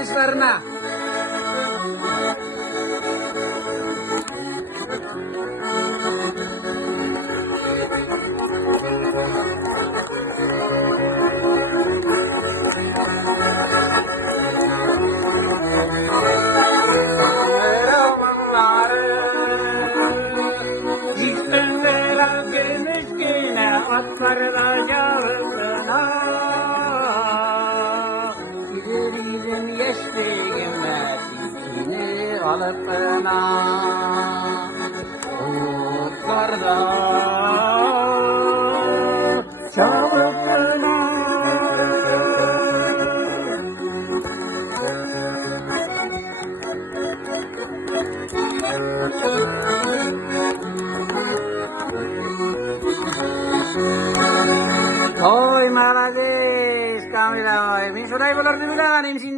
yanlışlarına. Atlarla yağına giderim geçtiğime tilkini alıpına otlarda çalıpına. Hoy, malades, Camila, hoy. Min şurayı bulur bilen, imsi